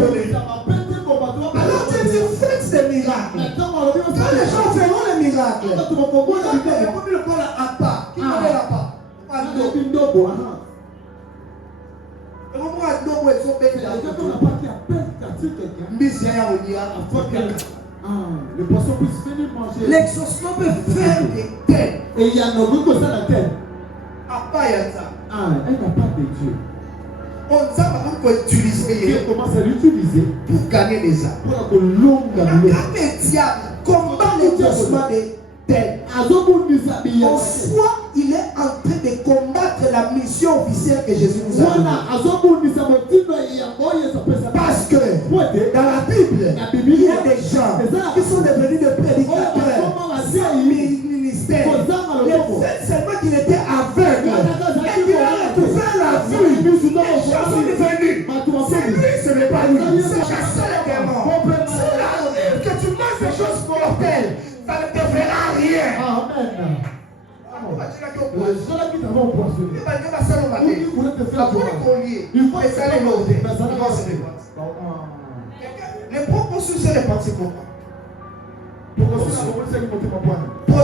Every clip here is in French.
donné. Alors tu dis, faites des miracles. Quand les gens feront les miracles, il le prendre à part. Qui ne la pas? Le poisson puisse venir manger. L'exaucement peut faire des têtes. Et il y a nos goûts que ça la tête. À part il y a ça. Elle n'a pas de Dieu. On sait comment utiliser. Dieu commence à l'utiliser pour gagner des âmes. Pour que l'homme gagne. Quand les diables combattent l'exaucement des têtes, en soi, il est en train de combattre la mission officielle que Jésus nous a donnée. Parce que dans la Bible, il y a des gens qui sont devenus des prédicateurs sans ministère. Le fait seulement qu'il était aveugle et qu'il a retrouvé la vue, les gens sont devenus. C'est lui, ce n'est pas lui. C'est chasser les démons. C'est la Bible que tu manges des choses mortelles. Ça ne te fera rien. Amen. Il les propositions, c'est les participants. Paul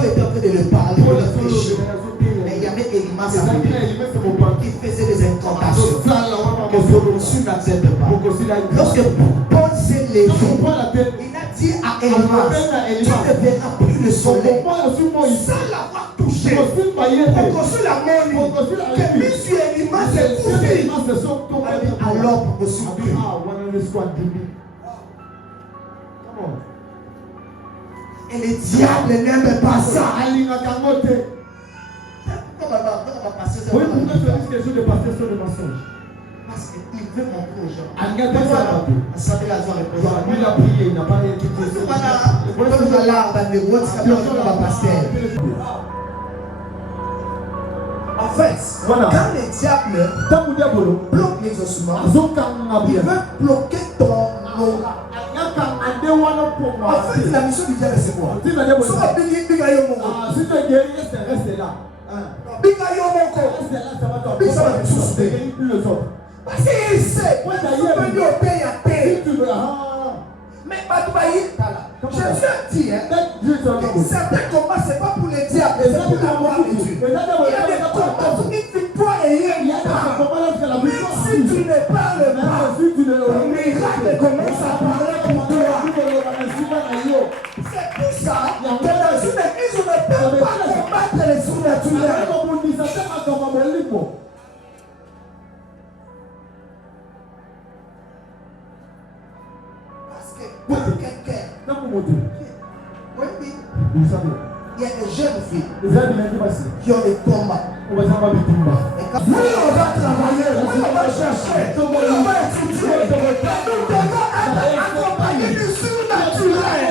était en train de le parler pour le péché. Mais il y avait Elimas qui faisait des incantations que Jésus n'accepte pas. Lorsque Paul s'est levé, il a dit à Elimas, tu ne verras plus le soleil sans l'avoir touché. Pour construire la mort, que mis sur Elimas est couché. Alors pour construire. Et les diables n'aiment pas ça. Pourquoi on va passer ça? Oui, pourquoi tu dis quelque chose de passer sur le mensonge? Parce qu'il veut montrer aux gens. Il a prié, il n'a pas été en fait, quand les diables bloquent l'exaucement, ils veulent bloquer ton aura. En fait, la mission du diable, c'est quoi? Si tu es guéri, reste là. Parce qu'il sait, mais Jésus a dit que certains combats, ce n'est pas pour les diables, c'est pour la gloire de Dieu. Il y a des combats pour une victoire et rien. Même si tu ne parles pas, le miracle commence à parler pour toi. C'est pour ça que dans une église, on ne peut pas combattre les surnaturels. Parce que pour quelqu'un, il y a des jeunes filles qui ont des combats. Et quand on va travailler, on va chercher, on va étudier, nous devons être accompagnés du surnaturel.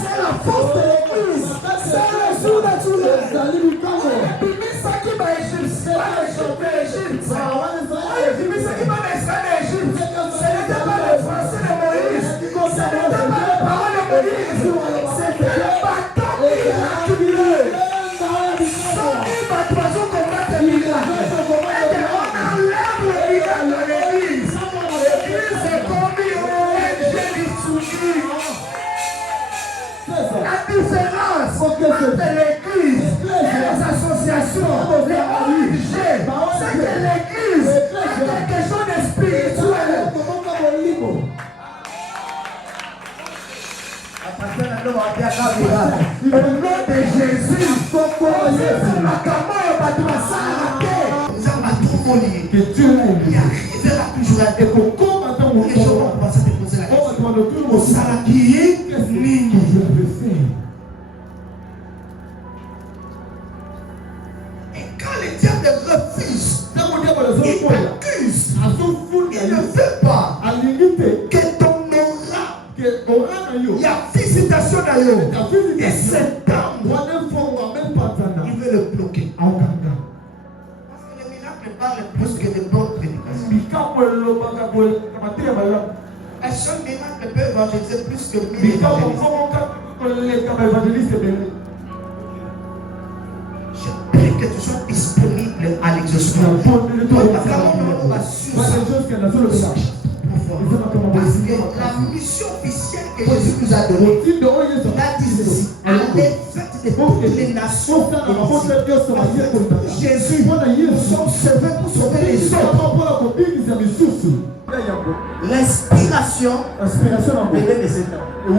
C'est la force de l'église, c'est le surnaturel. La différence entre l'église et les associations, les ONG, c'est que l'église est quelque chose de spirituel. Au nom de Jésus, que Dieu oublie. Il verra toujours un déco. Les gens vont commencer à te poser la question. Et quand les diables refusent, ils t'accusent. Ils ne veulent pas que ton aura, il y a visitation d'ailleurs. Et cet homme, il veut le bloquer. Parce que les miracles parlent plus que de bonnes prédications. Un seul miracle peut évangéliser plus que 1000 évangélistes. Je prie que tu sois disponible à l'exaucement. On va suivre ça. La mission officielle que Jésus nous a donnée, il a dit ceci: allez, faites de toutes les nations. Jésus, nous sommes sauvés pour sauver les autres. L'inspiration venait de cet homme.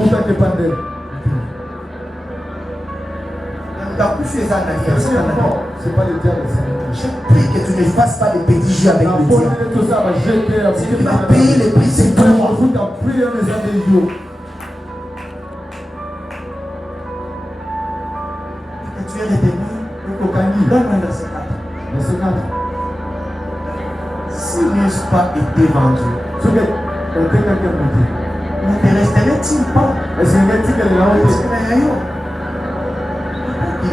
C'est pas le diable. Je prie que tu ne fasses pas de petits jeux avec le diable. Si tu vas payer le prix, c'est toi. Et tu es retenu. Donne-moi le verset 4. S'il n'eussent pas été vendu, ne te resterait-il pas?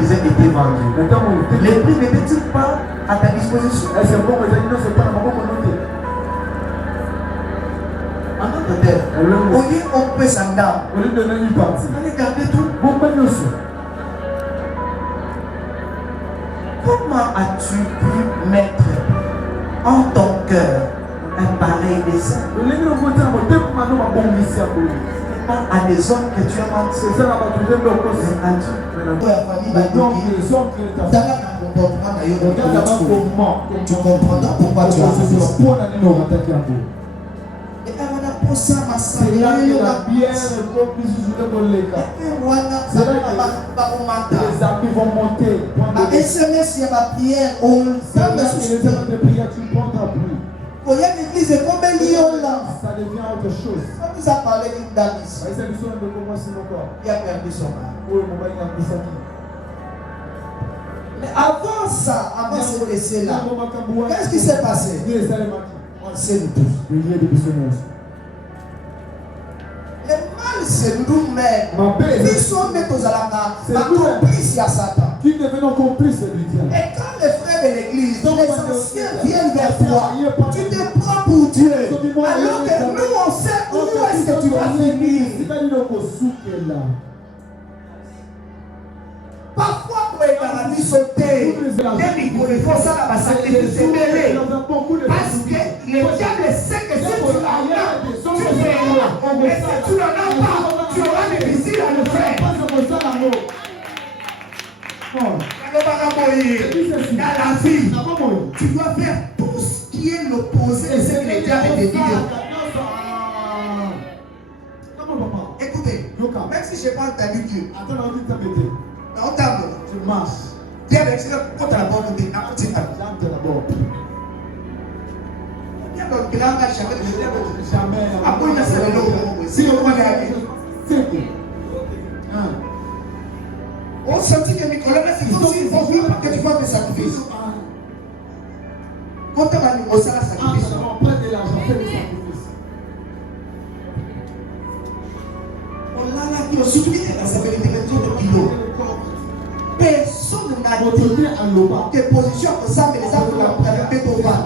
Ils aient été vendus. Les prix n'étaient-ils pas à ta disposition? En d'autres termes, au lieu on peut s'en dar, allez garder tout. Comment as-tu pu mettre en ton cœur un pareil dessein? À des hommes que tu as menti. C'est ça la tu comprendras pourquoi tu as fait ça. Et on a posé ma salle. Les amis vont monter. SMS, il y a ma prière. On tu prendras plus. Il y a une église comme Lyon. Ça devient autre chose. On nous a parlé d'une dame ici. Il a perdu son mari. Mais avant ça, avant ce décès-là, qu'est-ce qui s'est passé? On le sait tous. Le mal, c'est nous-mêmes. Ils sont mis aux alaka, complices à Satan. Qui devenons complices du diable. Et quand les frères de l'église, les anciens viennent vers toi, tu te prends pour Dieu. Alors que nous, on sait où est-ce que tu vas finir. Parfois, pour les paradis sauter, il faut ça la sacrifice mêlé. Parce que le diable sait que si tu en as, tu feras. Mais si tu n'en as pas, tu auras des visites à le faire. Dans la vie, tu dois faire tout ce qui est l'opposé de ce que le diable te dit. Écoutez, même si je n'ai pas entendu Dieu, on table, tu marches. Dieu avec ça, contre la bonne côté, à côté de la bonne. Dieu donc, il a jamais. Après, il a fait le nom. Si on va gagner. On sentit que Nicolas, c'est comme s'il faut que tu fasses des sacrifices. Quand tu vas nous faire la sacrifice, on prend de l'argent, fait des sacrifices. On l'a là, il a surtout la sévérité de kilo. Personne n'a dit que position comme ça, mais les arbres n'avaient pas au bas.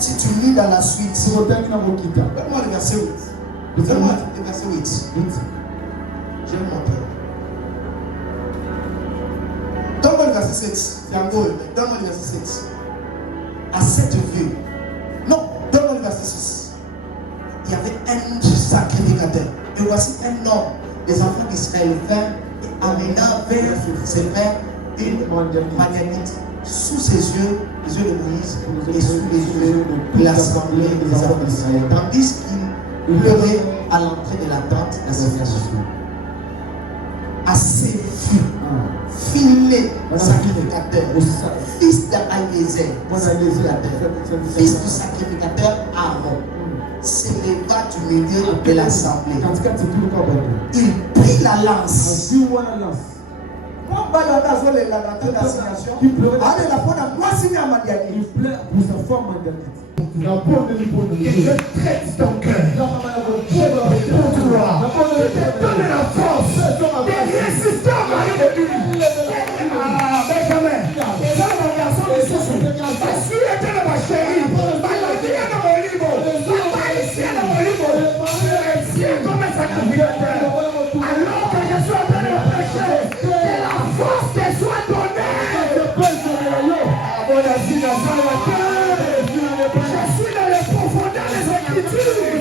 Si tu lis dans la suite, donne-moi le verset 8. Donne-moi le verset 8. Je vais montrer. Donne-moi le verset 7. Donne-moi le verset 7. À cette vue. Non, donne-moi le verset 6. Il y avait un sacrificateur. Et voici un homme des enfants d'Israël et amena vers ses frères une manianite sous ses yeux, les yeux de Moïse et sous les yeux de l'assemblée des enfants d'Israël. Tandis qu'il pleurait à l'entrée de la tente d'assignation. À ses vues. Phiné, sacrificateur, fils d'Aïezer, fils du sacrificateur Aaron, s'éleva du milieu de l'assemblée. Il prit la lance. Moi, il plaît pour sa femme Madianite. Que je traite ton cœur. Pour toi. Je donne la force de résister au mari de lui. Benjamin, et là, mon garçon de Soussou, parce qu'il était dans ma chérie, ma fille est dans mon livre, ma taille est dans mon livre, je réussis comme un sacrificateur. Alors que je suis en train de prêcher, que la force te soit donnée. Je suis dans les profondeurs des Écritures.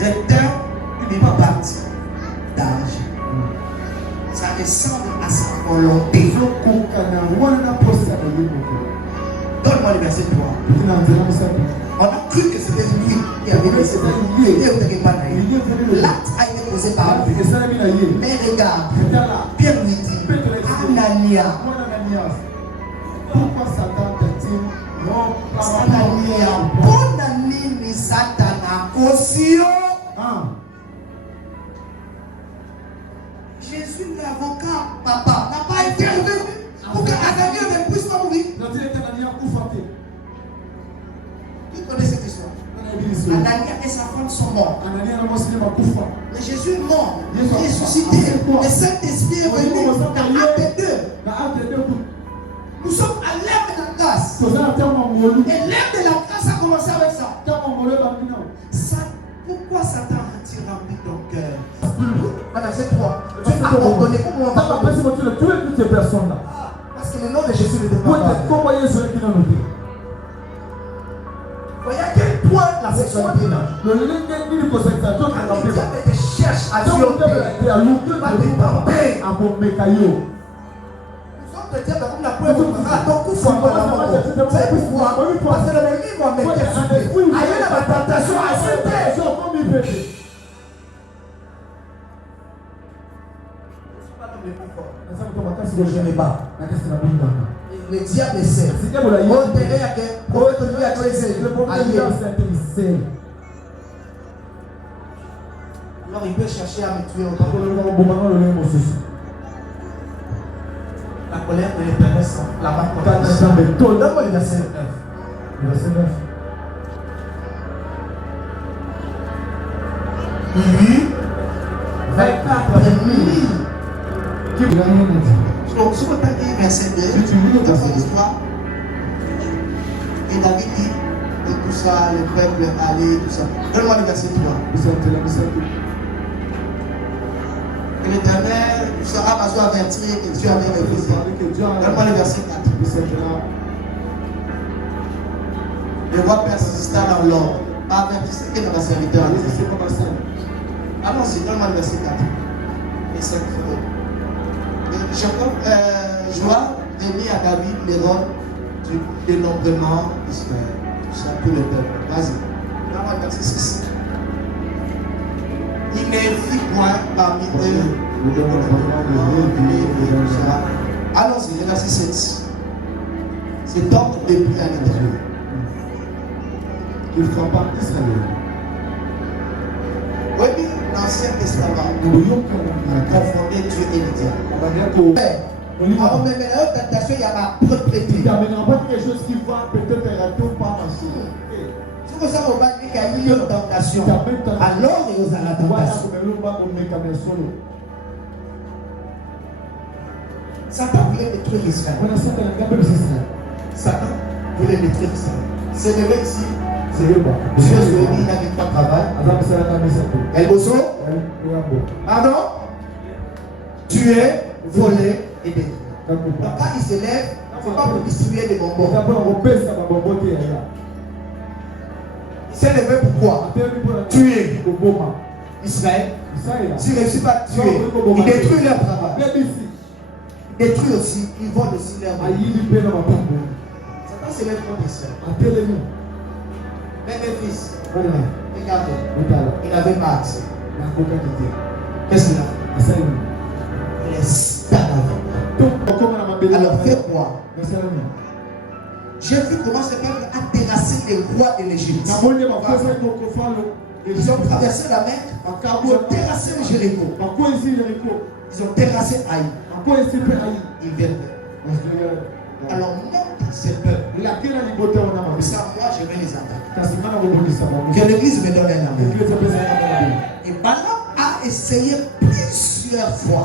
Recteur, il n'est pas parti d'âge. Ça ressemble à sa volonté. Donne-moi le verset 3. On a cru que c'était lui qui avait laissé l'acte a été posé par lui. Mais regarde, Pierre lui dit, Anania. Pourquoi Satan t'attire? Anania, bon ami, ni Satana, Kosio. Jésus, l'avocat, papa, n'a pas été revenu pour que Anania ne puisse pas mourir. Qui connaît cette histoire? Anania et sa femme sont morts. Mais Jésus est mort, ressuscité. Le Saint-Esprit est venu dans Acte 2. Nous sommes à l'ère de la grâce. Et l'ère de la grâce a commencé avec ça. Pourquoi Satan a-t-il rempli ton cœur? Madame, c'est toi. Tu as ordonné comment on va parler. Parce que le nom de Jésus ne dépend pas. Voyez à quel point la sexualité là. Quand le diable te cherche à Dieu, va te tromper. Te dire comme la preuve ton coup faut pas c'est pourquoi parce que le livre va mettre ailleurs la tentation à sauter. Je n'ai pas. Le diable sait. Alors il peut chercher à me tuer autant. La colère de l'Éternel la marque. Donne-moi le verset 9. Le verset 9. Oui. 24 Donc, si vous avez verset 2, dans cette histoire, et David dit, et tout ça, le peuple allait, tout ça. Donne-moi le verset 3. Et l'Éternel sera pas averti que Dieu avait refusé. Donne-moi le verset 4. Le roi persista dans l'ordre. Avertissez que notre serviteur. Allons-y, donne-moi le verset 4. Et 5. Joab remit à David les rôles du dénombrement d'Israël. Tout ça pour le peuple. Vas-y. Donne-moi le verset 6. Il ne fit point parmi eux. Allons-y, le verset 7. C'est donc depuis à l'Éternel. Il frappa Israël. Oui, l'Ancien Testament confondait Dieu et le diable. Alors, mais la tentation, il y a ma propriété. Il n'y a pas quelque chose qui va peut-être rater ou pas marcher. Si vous savez, on va dire qu'il y a eu une tentation. Alors, il y a la tentation. Satan voulait détruire Israël. Satan voulait détruire Israël. C'est le mec ici. Dieu il n'avait pas de travail. Elle bosse. Pardon? Tuer, voler et détruire. Donc quand il se lève, il ne faut pas pour distribuer des bonbons. Il s'est levé pourquoi? Tuer Israël. S'il ne réussit pas à tuer, il détruit leur travail. Il détruit aussi, il vole aussi leur vie. Satan se lève contre Israël. Mais mes fils, regardez, il n'avait pas accès. Qu'est-ce qu'il a fait? Il est stable. Alors fais quoi? J'ai vu comment ce peuple a terrassé les rois de l'Égypte. Ils ont traversé la mer, ils ont terrassé le Jéricho. Ils ont terrassé Haï. Ils viennent. Alors monte ces peuples. Ça, moi, je vais les attaquer. Que l'Église me donne un amour. Et Balaam a essayé plusieurs fois.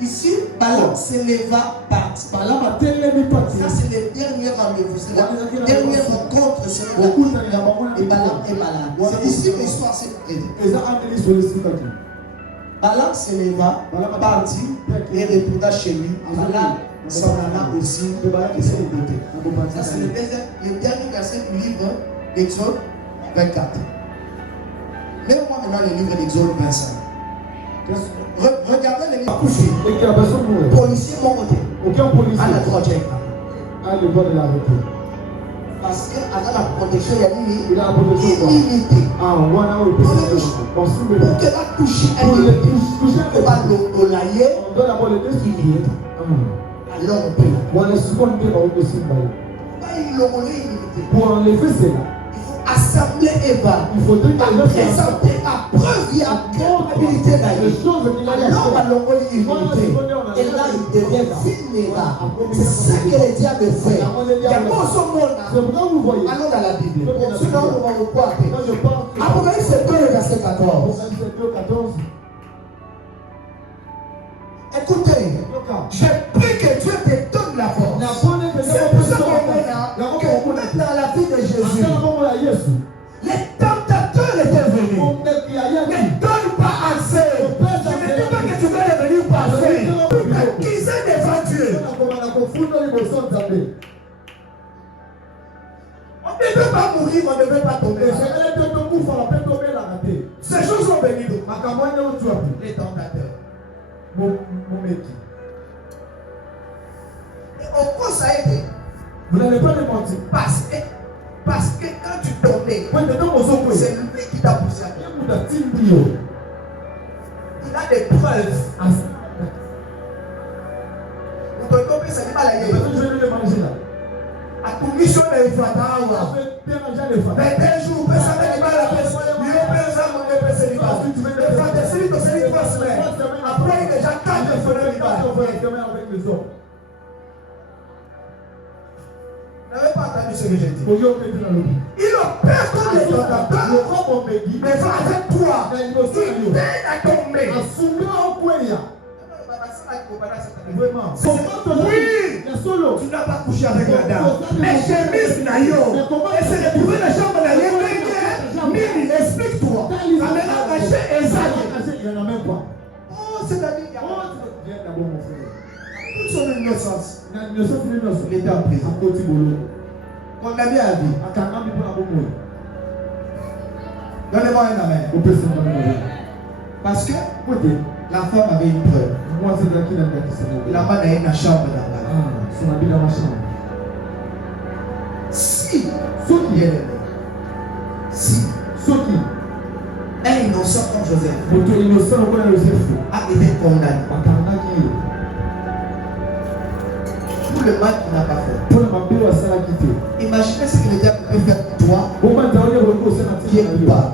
Ici, Balaam s'éleva parti. Ça, c'est le dernier rendez-vous. C'est la dernière rencontre selon et Balaam et Balaam. C'est ici que l'histoire s'est Balaam s'éleva, partit et retourna chez lui. Balaam s'en alla aussi de son côté. Ça, c'est le dernier verset du livre d'Exode 24. Mets-moi maintenant le livre d'Exode 25. Regardez les livres couchés. Policier, mon côté. Aucun policier. À la droite, à le bord de la route. Parce qu'à la protection, il y a une illimité. Pour que la couche on doit d'abord le définir. Alors on peut. Pour enlever cela, il faut assembler Eva. Il faudrait présenter la preuve, il y a habilité d'ailleurs. Alors et là il devient vulnérable. C'est ça que le diable fait. Il y a pas au monde. Allons dans la Bible. Sinon on va vous croire. Apocalypse 2, verset 14. Écoutez, j'ai pris que Dieu te donne la force. C'est pour ça qu'on est là, que même dans la vie de Jésus, les tentateurs étaient venus. Ne donne pas accès. Je ne dis pas que tu vas devenir parfait. Qui c'est devant Dieu? On ne peut pas mourir, on ne peut pas tomber. Ces choses sont bénies. Les tentateurs. Et pourquoi ça a été? Vous n'allez pas le mentir. Parce que quand tu tombais, c'est lui qui t'a poussé à terre. Il a des preuves. Vous pouvez tomber, ça n'est pas la gueule. À ton mission de Ifratawa. Mais un jour, personne n'est pas la personne. Il y a personne qui n'est pas célibataire. C'est 3 semaines. Après, il est déjà 4 fenêtres. Vous n'avez pas entendu ce que j'ai dit. Il a peur comme les tentateurs. Mais va avec toi. Il t'aide à tomber. Oui, tu n'as pas couché avec la dame. Mais chemise naïo. Et c'est de trouver la chambre naïo. Mimi, explique-toi. La mélange caché est ça. Il n'y en a même pas. Oh, c'est-à-dire qu'il y a toute son innocence. Il était en prison. Condamné à vie. Donnez-moi un amen. Parce que la femme avait une preuve. La femme a une chambre dans la Si un innocent comme Joseph a été condamné pour le mal qu'il n'a pas fait. Imaginez ce que le diable peut faire pour toi qui est coupable.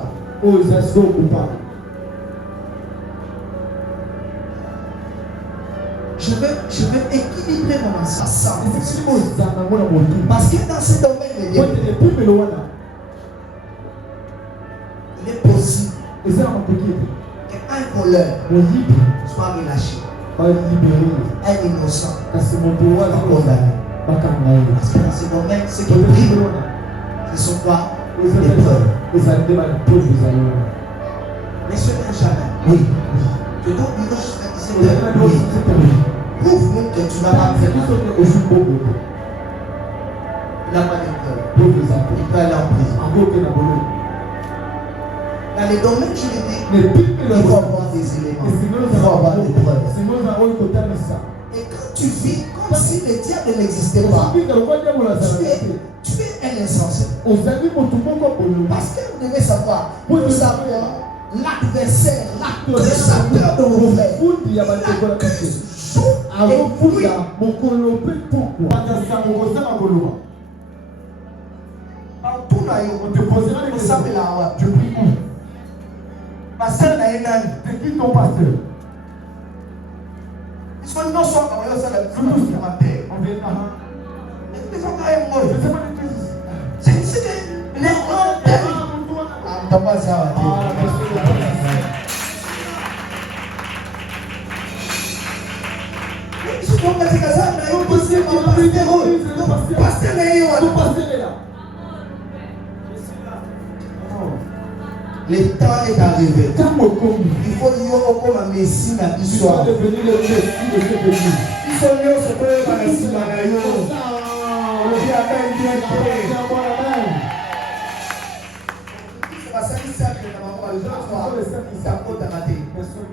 Je veux équilibrer mon ensemble. Parce que dans ce domaine, il est possible qu'un voleur soit relâché. Un innocent soit condamné. Parce que dans ce domaine, ce qui brille, ce sont quoi? Les preuves. Mais ce n'est jamais. Oui. Je dois dire que prouve-nous que tu n'as pas fait mal. Il n'a pas de preuve. Il peut aller en prison. Dans les domaines juridiques, il faut avoir des éléments. Il faut avoir des preuves. Et quand tu vis comme si le diable n'existait pas, tu es un insensé. Parce que vous devez savoir, nous savons l'adversaire, l'accusateur de vos frères. Il accuse jour et nuit. Partout là, on te posera des questions. Tu pries où? Pasteur n'a rien. C'est qui ton pasteur? Ils sont non seulement dans le salon, on vient là. Ils sont quand même morts. C'est que les grands t'as pas ça. Ils sont comme ça, pasteur n'est rien. Le temps est arrivé. Il faut dire au comme la médecine à l'histoire. Il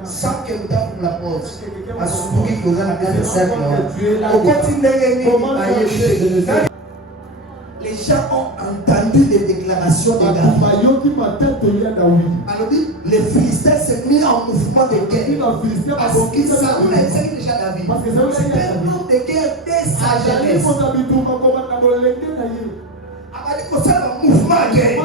Sans que nous avons la pause, à soutenir que vous avez fait ça, on continue. Les gens ont entendu les déclarations de David. Alors, les Philistins s'est mis en mouvement de guerre. Parce que Saoul est déjà David. C'était un homme de guerre dès sa jeunesse. Il faut faire un mouvement de guerre.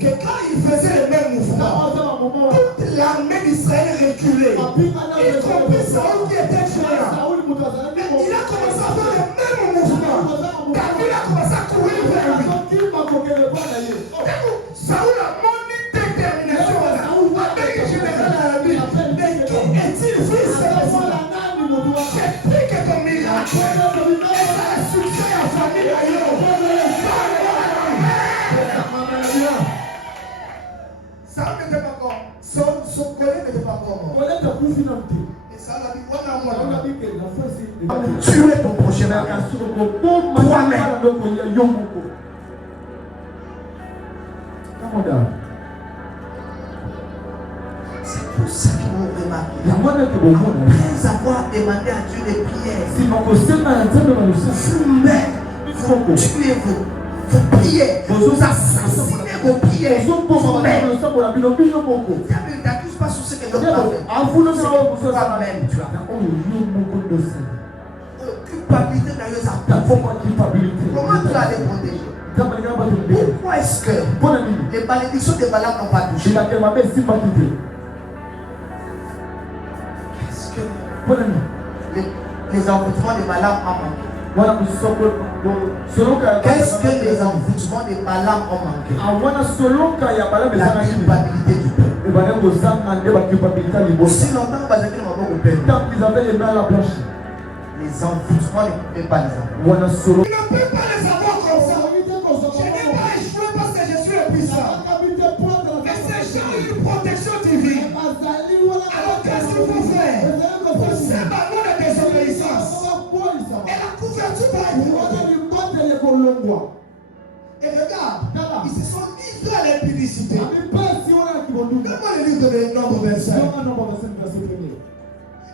Que quand il faisait le même mouvement, toute l'armée d'Israël reculait. Y compris Saoul qui était géant. Il a commencé à faire le même mouvement. David a commencé à courir vers lui. Saoul a montré détermination. Avec le général à la vie. Mais qui est-il fils de cela? J'ai pris que ton miracle. Et ça a succès à la famille d'ailleurs. Saoul n'était pas mort. Son collègue n'était pas mort. Et ça l'a dit, tuer ton prochain. Toi-même. C'est pour ça qu'ils m'ont remarqué. Après avoir demandé à Dieu des prières, vous tuez-vous. Vous priez, vous assassinez vos prières. Vous n'accusez pas sur ce que l'autre a fait. Toi-même, tu as culpabilité d'ailleurs, ça. Comment tu l'as protégé? Pourquoi est-ce que les malédictions de Balaam n'ont pas touché? Est-ce que les envoûtements de Balaam ont manqué? Qu'est-ce que les envoûtements de Balaam ont manqué? La culpabilité du peuple. Aussi longtemps que ils avaient les mains à la planche. Les envoûtements ne pouvaient pas les avoir. Ils ne peuvent pas les avoir comme ça. Je n'ai pas échoué parce que je suis le puissant. Mais ces gens ont une protection divine. Alors qu'est-ce qu'il faut faire? Pour ces ballons de désobéissance. Et la couverture va être. Et regarde, ils se sont livrés à l'impudicité. Donne-moi le livre de Nombre 25.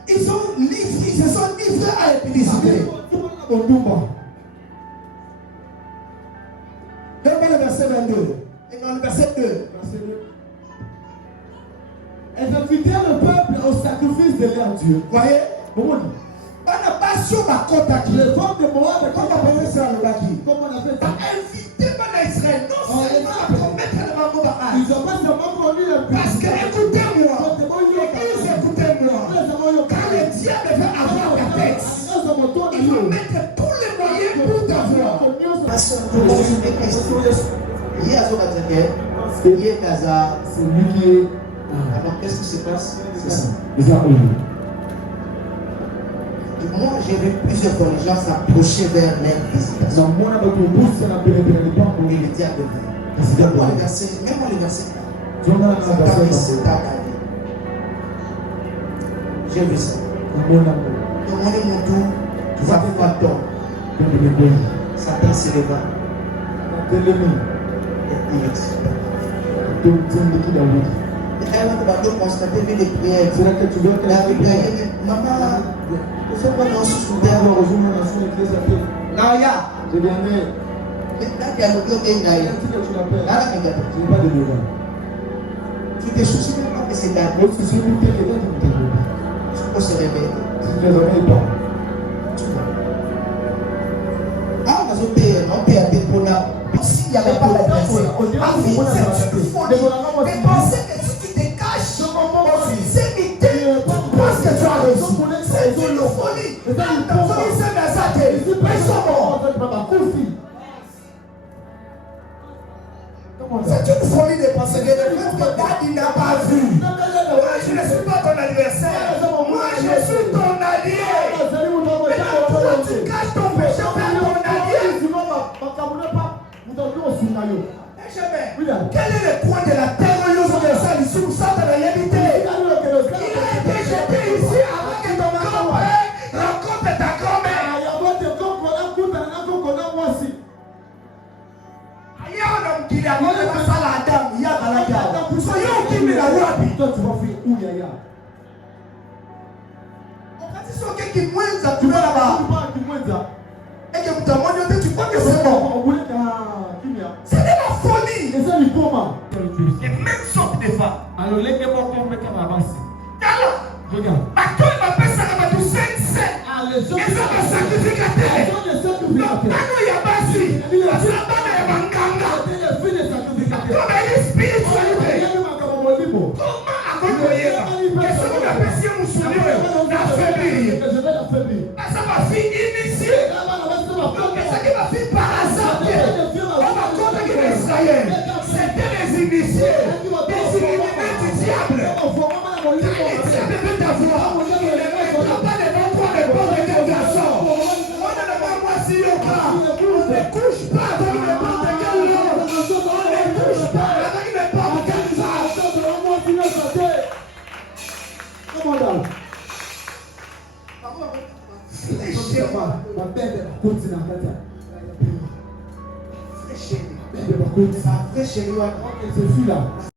Ils se sont livrés à l'impudicité. Donne-moi le verset 22. Et dans le verset 2. Elles invitèrent le peuple au sacrifice de leur Dieu. Voyez? On n'a pas sur ma côte à qui. Les hommes de Moab, comme on appelle ça le Laki. Comme on appelle ça. Invité par Israël. Non seulement à promettre le Mambo Bahar. Ils ont pas seulement connu le peuple. Parce que écoutez-moi. Écoutez-moi. Quand le diable veut avoir ta tête, il faut mettre tous les moyens pour t'avoir. Parce que pour consulter Christ. Il y a Zobazaké. Il y a Gaza. C'est lui qui est. Alors qu'est-ce qui se passe? C'est ça. Moi, j'ai vu plusieurs fois les gens s'approcher vers l'invisitation. Et le diable vient. Même moi, le verset. J'ai vu ça. Demandez mon tour, tu vas faire ton. Satan se leva. Et il existe. Et elle va constater les prières. Maman, il faut qu'on en soutienne. Naya. Je viendrai. Tu te soucies même pas que c'est ta faute. Tu peux se réveiller. Tu ne te réveilles pas. Ah, on peut être pour là. S'il n'y avait pas l'adversaire, c'est une folie. Mais pensez que si tu te caches, c'est l'idée. Parce que tu as reçu. C'est une folie. La folie, c'est la santé. Ils sont morts. C'est une folie de penser que le fait que Daddy n'a pas vu. Moi, je ne suis pas ton adversaire. Moi, je suis ton allié. Maintenant, pourquoi tu caches ton péché vers ton allié? Quel est le point de la terre? Il a été Toi, tu vas fuir où Yaya. Tu vas là-bas. Et que tu crois que c'est bon. C'est de la folie. Et ça, il comment? Les mêmes sortes de femmes. Alors, les gars vont comme mettre à la base. Regarde. Maintenant, il m'appelle ça comme du saint. Ah, les gens Ils sont des sacrificateurs. des sacrificateurs. Maintenant, il y a Basi. Parce que là-bas, il y a Manganga. Les filles des sacrificateurs. Comme elle est spiritualité. Comment accompagner ça? Qu'est-ce que vous appelez si vous souvenez d'affaiblir? Je vais l'affaiblir. Ça va finir initiée. Qu'est-ce qui va finir par hasard? On va compter que les Israël, c'était les initiés, des illuminés du diable. Quand les diables veulent t'avoir, il ne mettra pas les bons points, les bons et les garçons. On ne va pas si on part. On ne couche pas avec n'importe quel homme. On ne couche pas avec n'importe quelle femme. Comment donc? C'est fou là.